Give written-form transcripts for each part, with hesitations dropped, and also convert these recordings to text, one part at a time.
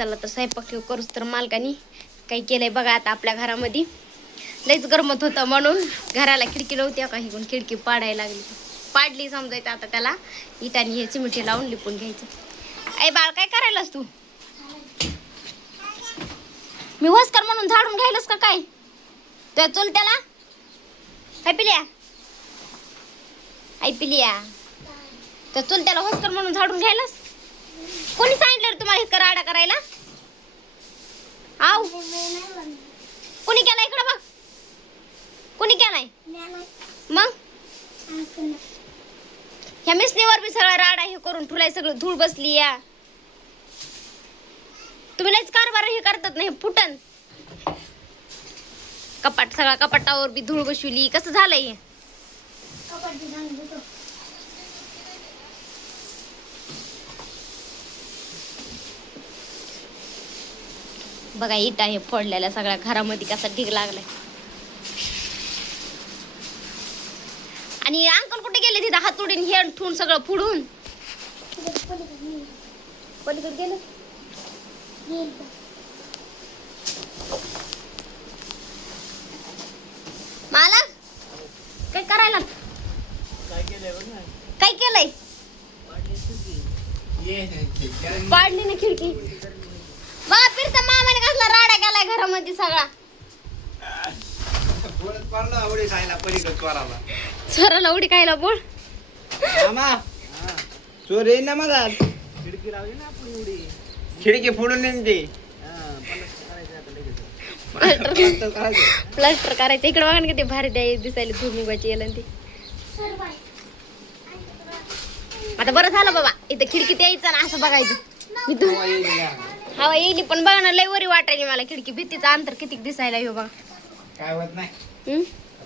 चला तर स्वयंपाक करूच तर मालकानी काही केलंय बघा. आता आपल्या घरामध्ये लईच गरमत होतं म्हणून घराला खिडकी नव्हती का हिकून खिडकी पाडायला लागली. पाडली समजायचं आता त्याला इटाने हे चिमिटी लावून लिपून घ्यायचं. आई बाळ काय करायलास तू? मी होसकर म्हणून झाडून घ्यायलास का काय? तुझ्या चुलत्याला काय पिल्या? आई पिल्या तर चुलत्याला होसकर म्हणून झाडून घ्यायलास? कोणी सांगितलं रे तुम्हाला इतका राडा करायला? आव कोणी केलाय इकडं बघ? कोणी केलाय? मग ह्या मिसनीवर बी सगळा राडा हे करून ठुलाय, सगळं धूळ बसली या. तुम्ही लयच कारभार हे करतात नाही फुटन. कपाट सगळा कपाटावर बी धूळ बसवली. कसं झालंय हे? बघा इटा हे फोडलेल्या सगळ्या घरामध्ये कसा ढीग लागलाय. आणि अंकल कुठे गेले? तिथं हातोडीन हे ठेवून सगळं फोडून पलीकडे गेलं. मालक काय करायला? काय केलंय? पाडली ना खिडकी. बघा फिरता मामाने कसला राडा केलाय घरामध्ये सगळा. चोराला उडी खायला बोल. चोर येईन ना मला. खिडकी लावली ना आपली उडी. खिडकी फोडून नेते. प्लास्टर करायचं. इकडे बघा ना किती भारी द्याय दिसायला भुईमुगाची येलं ती. आता बरं झालं बाबा इथं खिडकीत यायचं ना असं बघायचं. हवा येईल पण बघा ना लय वरी वाटायली मला खिडकी. भीतीचं अंतर किती दिसायला हो बघा. काय होत नाही.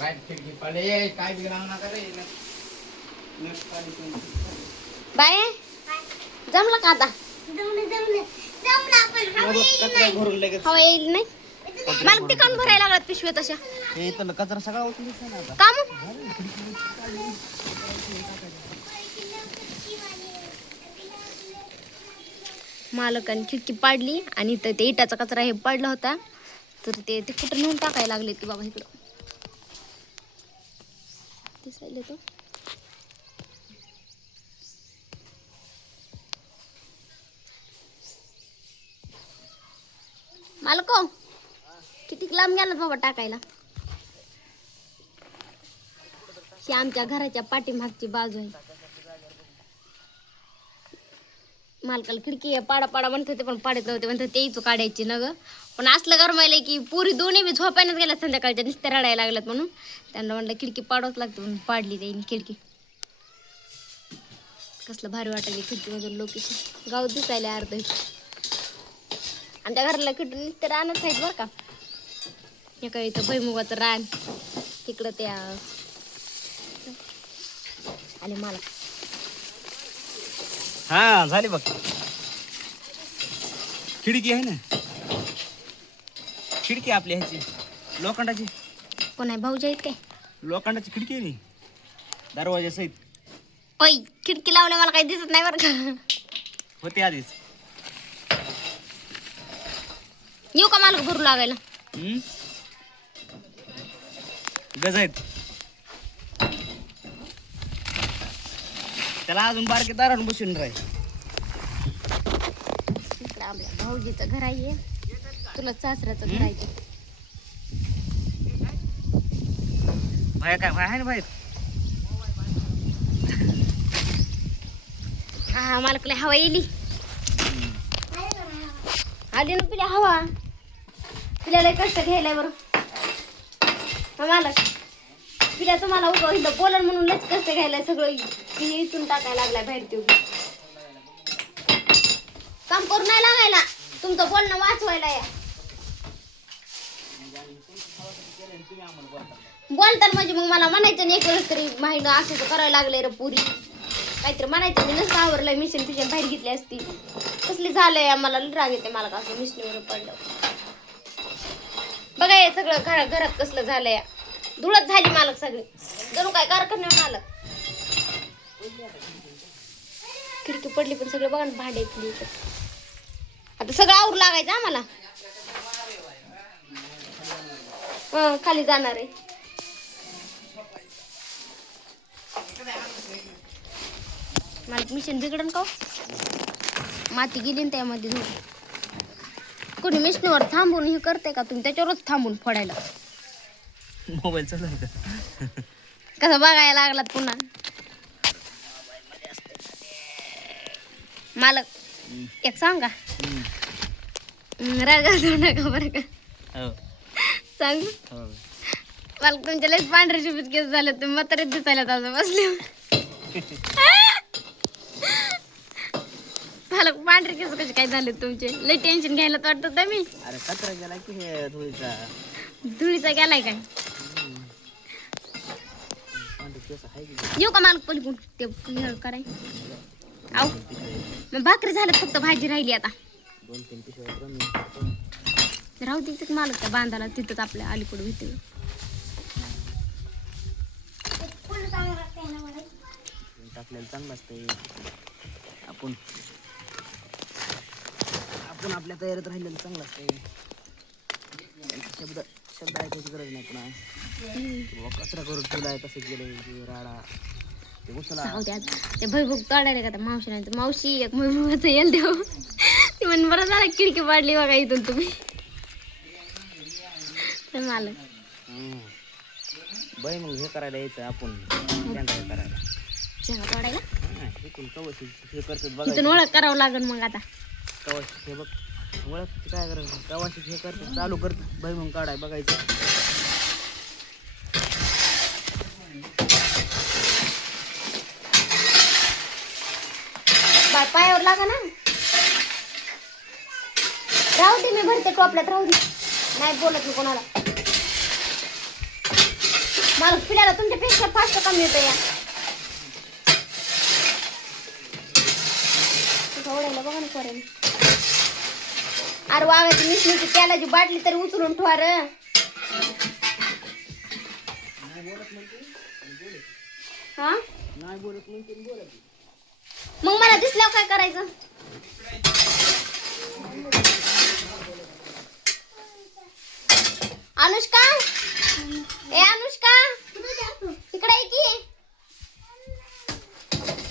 राईट खिडकी पडे काय बी लावू नका रे. बाय जमलं का आता? कचरा भरून लगेच. हवा येईल नाही मला ते काऊन भरायला लागलात पिशव्या तशा? हे तर कचरा सगळा उचलून ना आता. का मग? मालकाने खिडकी पाडली आणि इथं ते इटाचा कचरा हे पडला होता तर ते कुठं नेऊन टाकायला लागले की बाबा इकडं दिसायला तो. मालको किती लांब गेलात बाबा टाकायला? ही आमच्या घराच्या पाठीमागची बाजू आहे. मालकाला खिडकी पाडा पाडा म्हणत होते पण पाडत नव्हते. म्हणतात ते इथं काढायची न ग. पण असलं गरमायलंय की पुरी दोन्ही बी झोपायलाच गेल्या संध्याकाळच्या नुसत्या रडायला लागल्यात म्हणून त्यांना म्हणलं खिडकी पाडवच लागते म्हणून पाडली त्यांनी खिडकी. कसलं भारी वाटायला खिडकीमधून लोकेशन. गाव दिसायला अर्ध. आमच्या घराला खिडकी नुसते रानच आहेत बरं का. एका इथं भुईमुगाचं रान तिकडं त्या आले मला. हा झाली बघ. खिडकी आहे ना. खिडकी आपली ह्याची लोखंडाची. कोण आहे भाऊजी आहेत काय? लोखंडाची खिडकी आहे नी दरवाजा सहित. ओय खिडकी लावल्या मला काही दिसत नाही बरं का. होते आधीच. येऊ का मालक भरू लागायला? गज आहेत त्याला अजून बारके दारान बसून राहील. इकडं आपल्या भाऊजीचं घर आहे. तुला सासऱ्याचं घर आहे. बाहेर काय बाहेर आहे ना बाहेर. हा मालकला हवा येली. आली ना पिल्या हवा. पिल्याला कष्ट घ्यायला बरं मालक. पिल्या तुम्हाला उभं इथं बोलन म्हणून लच कष्ट घ्यायला सगळं इथून टाकायला लागलाय बाहेर. ते काम करून नाही लागायला तुमचं बोलणं वाचवायला या. बोलतात म्हणजे मग मला म्हणायचं नाही एक तरी माहिती असं करायला लागलंय रे पुरी काहीतरी म्हणायचं. मी नसतं आवरलंय मिशन पिशन बाहेर घेतली असती. कसली झालंय आम्हाला राग येते मला कसं मिशनीवर पडलं. बघा हे सगळं घरात कसलं झालंय. धुळत झाली मालक सगळी जणू काय कारखान्यावर मालक. खिडकी पडली पण सगळे बघा भांडे. आता सगळं आवरू लागायचं आम्हाला. खाली जाणार आहे. मला मिशन बिघडन का हो? माती गेली ना त्यामध्ये धुवून. कोणी मिशनीवर थांबून हे करते का तुम्ही? त्याच्यावरच थांबून फोडायला. मोबाईल चालू का? कसं बघायला लागलात पुन्हा. मालक एक सांगा, रागावू नका बरं का. सांग मालक, तुमच्या लयच पांढरे शुभीत केस झाले. तुम्ही म्हातारेच दिसायला ताजं बसले. मालक पांढरे केस कसे काय झाले तुमचे? लय टेन्शन घ्यायला वाटतं तर मी. अरे कचरा गेला की हे धुळीचा. धुळीचा गेलाय काय? केस आहे की येऊ का मालक पलीकडून ते हे कराय? आऊ मग भाकरी झालं, फक्त भाजी राहिली आता. 2-3 पिशव्या कमी राहू दे तिथं मालक, त्या बांधाला तिथंच आपल्या अलीकडे भीती. टाकलेलं चांगलं असतंय. आपण आपल्या तयारीत राहिलेलं चांगलं असतंय. शब्द ऐकायची गरज नाही पुन्हा. कचरा करून ठेवलाय तसंच गेलं राडा ते उचला. ते भैभूक तोडायला का त्या मावशी नाही, मावशी एक भैभूकाचं येल देव. ती म्हण बरं झालं खिडकी पाडली बघा इथून तुम्ही. मालक बाई मग हे करायला यायचं आपण, हे करायला चहा तोडायला इथून कवच हे करतात बघा. इथून ओळख करावं लागेल मग आता. कवाशी हे बघ, ओळख काय करायचं, कवाशी हे करतात चालू करतात बाई मग काढाय बघायचं. पायावर लागा ना. राहू दे, मी भरते टोपल्यात, राहू दे. नाही बोलत मी कोणाला. मला पिढ्याला तुमच्यापेक्षा फास्ट कमी येतं या. ओढायला बघा ना करेल. अरे वागायची मिशनीची तेलाची बाटली तरी उचलून ठेवा र. हा मग मला दिसल्यावर काय करायचं? अनुष्का, ए अनुष्का, तिकडे आहे की,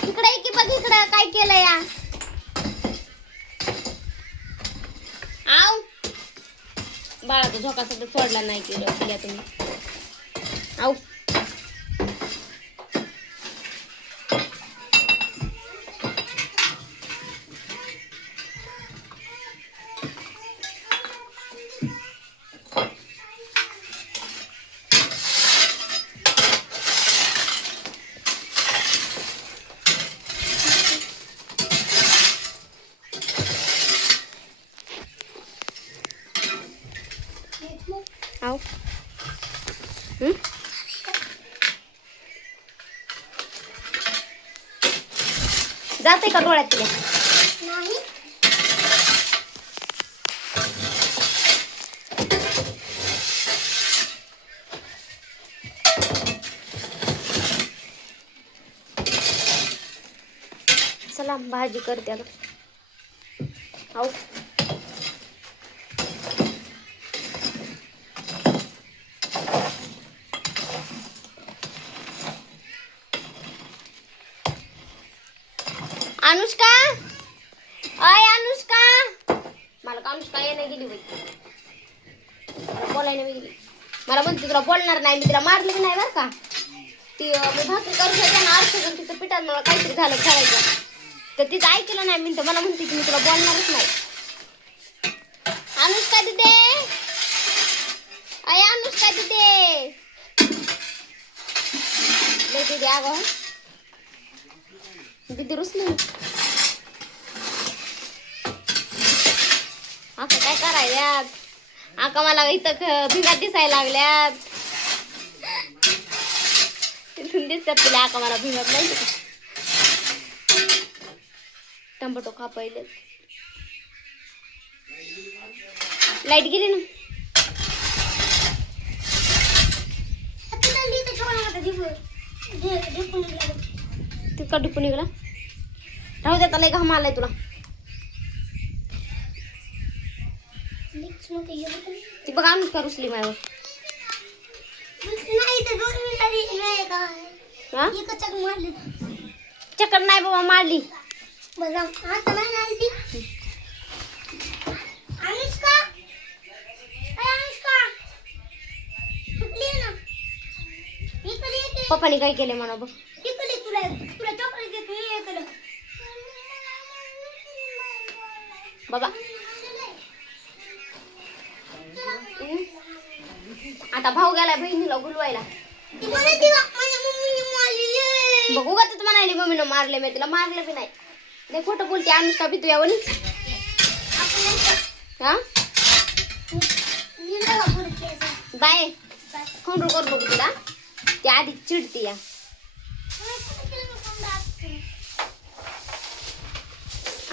तिकडे आहे की, बघ इकडं काय केलं या. आव बाळाचा झोका सगळं सोडला नाही केलं तुम्ही. आव आव जाते का डोळ्यात तुला? नाही. चला भाजी करते आता. आव अनुष्का, अय अनुष्का, मला का अनुष्का येणं गेली बाई, मला बोलायला गेली. मला म्हणते तुला बोलणार नाही, मी तिला मारली की नाही बरं का. ती मी भाकरी करू शकते ना, अर्थ तिचं पिठात मला काहीतरी झालं खेळायचं, तर तिचं ऐकलं नाही. मी तर मला म्हणते की मी तुला बोलणारच नाही. अनुष्का तिथे, अय अनुष्का तिथे, दीदी अगं दीदी रुसली. आता काय करायल्यात? आका मला इथं भिंगात दिसायला लागल्यात. तिथून दिसतात तुला आका मला भिंगात नाही. टमाटो खा पहिले. लाईट गेली ना. तिकडे ढुकून निघाला. राहू दे, लय घाम आलाय तुला. ती बघ अनुष्का रुसली माझ्यावर. हा? चक्कर नाही बाबा मारली. पप्पाने काय केले म्हणा बघ. बाबा आता भाऊ गेलाय बहिणीला गुलवायला. बघू का तर म्हणाली मम्मीनं मारले. मी तिला मारलं बी नाही. नाही खोटं बोलते अनुष्का बी तू यावं. हा बाय खोंडू कर बघू तुला. ती आधी चिडते या.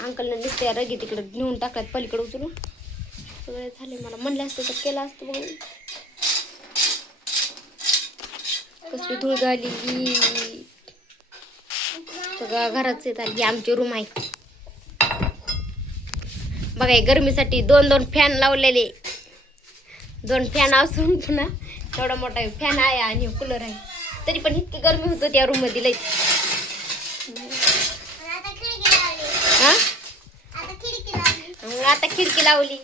अंकलने नुसते रगी तिकडे नेऊन टाकल्यात पलीकडे उचलून. सगळे झाले. मला म्हणले असतं तर केलं असतं बघ. कसली धूळ झाली. सगळं घराच येत आली. आमची रूम आहे बघा. हे गरमीसाठी 2-2 फॅन लावलेले. 2 फॅन असून पुन्हा एवढा मोठा फॅन आहे आणि कूलर आहे. तरी पण इतकी गरमी होत त्या रूम मध्ये लई. आता खिडकी लावली.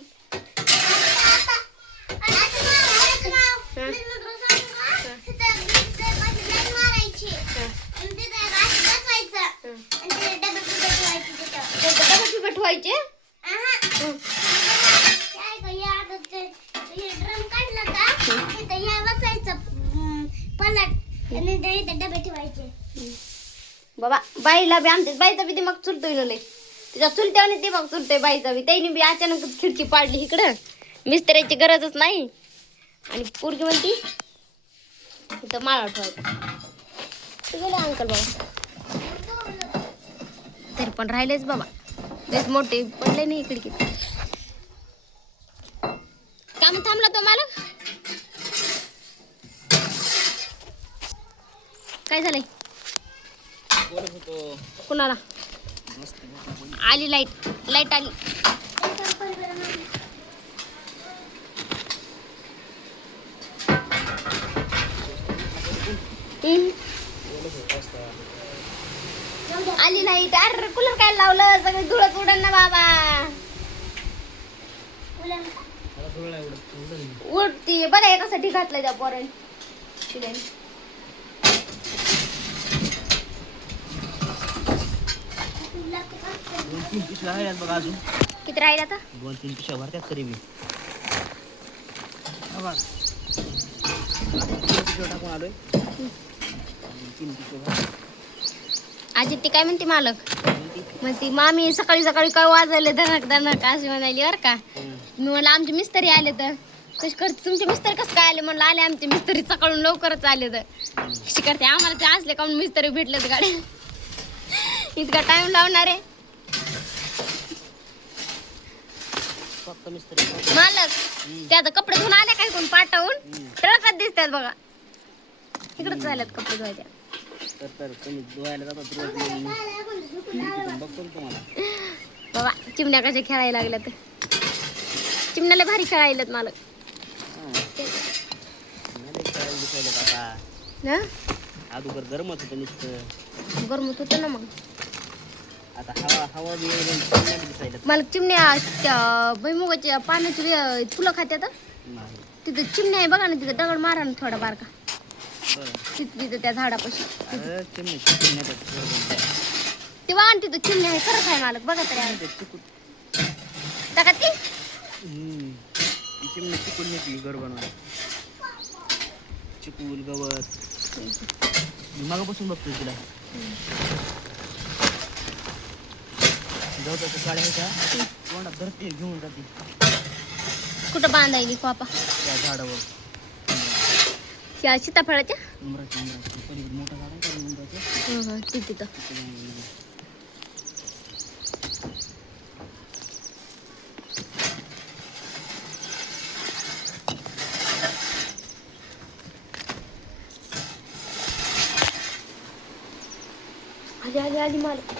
ठेवायचे बाबा. बाईला बी आमच्या बाईचा बी दिमाग चुलतोय ना लय. तिच्या चुलत्याने दिमाग चुलतोय बाईचा बी. त्याने बी अचानकच खिडकी पाडली इकडं. मिस्त्रीची गरजच नाही. आणि पोरगी म्हणती इथं माळा ठेवायचा. गेले अंकल बाबा. तरी पण राहिलेच बाबा. तेच मोठे पडले नाही खिडकीत. काम थांबला तो मालक. काय झालंय कुणाला. आली लाईट. लाईट आली. आली लाईट. अरे कूलर काय लावलं. सगळं धुळच उडन ना बाबा. उडती बघा. एकासाठी घातलं त्या पोराने. किती राहिले आता. 2-3 पिशव्या भरत्यात तरी बी. टाकून आलोय. 3 पिशव्या. आजी ती काय म्हणते मालक. म्हणते मामी सकाळी सकाळी काय वाजवले धनक धनक अशी म्हणाली बरं का. मी म्हणलं आमचे मिस्त्री आले तर. कशी करते तुमचे मिस्त्री कसं काय आले. म्हणलं आले आमचे मिस्त्री सकाळून लवकरच आले तर. कशी करते आम्हाला ते असले का मिस्त्री भेटले तर गाडी. इतका टाइम लावणार आहे मालक. ते आता कपडे धुवून आले काय कोण पाठवून. टळकत दिसतात बघा. तिकडेच झाल्यात कपडे धुवायच्या. बाबा चिमण्या कशा खेळायला लागल्यात. चिमण्याला भारी खेळायलात मालक. अगोदर गरमच होतं नुसतं. गरमत होतं ना मग. आता हवा हवा बी दिसायला. मला चिमण्या भुईमुगाच्या पाण्याची फुलं खात्यात. तिथं चिमण्या आहे बघा ना. तिथं दगड मारा ना थोडा बारका. तिथं त्या झाडापाशी ते वाहन. तिथं चिमण्या आहे. खरंच आहे मालक. बघा तरी बघा ती चिमणी चिकून नेती घर बनवायला. चिकूल गवत मागापासून बघतोय तिला. गवताच्या काड्या ह्याच्या तोंडात धरते घेऊन जाते. कुठं बांधायली पापा. त्या झाडावर. त्या सीताफळाच्या मोठा झाड आहे तिथं. आली आली आली मालक.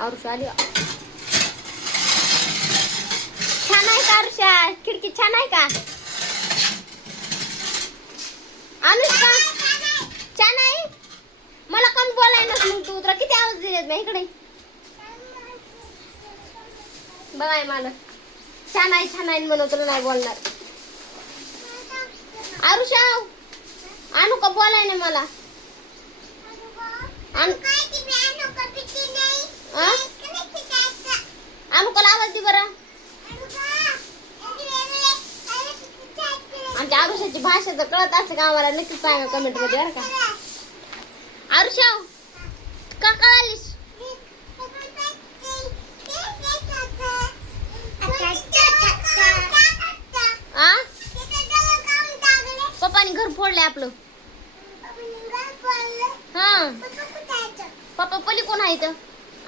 आरुष आली. छान आहे का अनुष्का छान आहे मला कम बोलायलाच मग तू तुला किती आवाज दिलेत मी इकडे बघाय मला छान आहे म्हणून तुला नाही बोलणार आरुषा आणू का बोलाय नाही मला अनुकाला आवाज दे बरं आमच्या आरुषाची भाषा जर कळत असते का आम्हाला नक्कीच सांगा कमेंट मध्ये बरं का आरुषा का कळालीस आ पप्पानी घर फोडले आपलं हा पप्पा पली कोण आहे इथं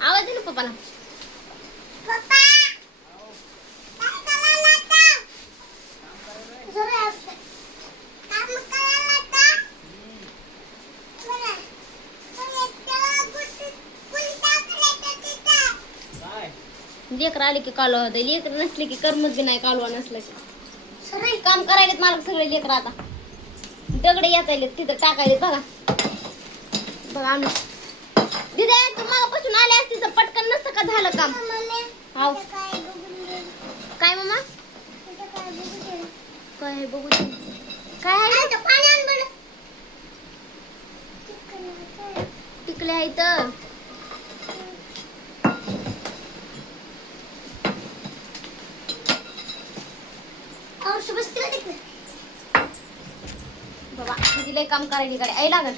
आवाज दे ना पप्पाला लेकर आले की कालवा होते लेकर नसले की कर्मच बी नाही कालवा नसलं की सगळे काम करायलेत मला सगळे लेकर आता दगडे येतायले तिथं टाकायले बघा बघा आम्ही दिदे तू मागापासून आले असती तर पटकन नसतं का झालं काम हाव काय मामा काय बघू दे. काय आहे पाणी आण बरं टिकले आहे तर बाबा दिलंय काम करायला कडे आई लागल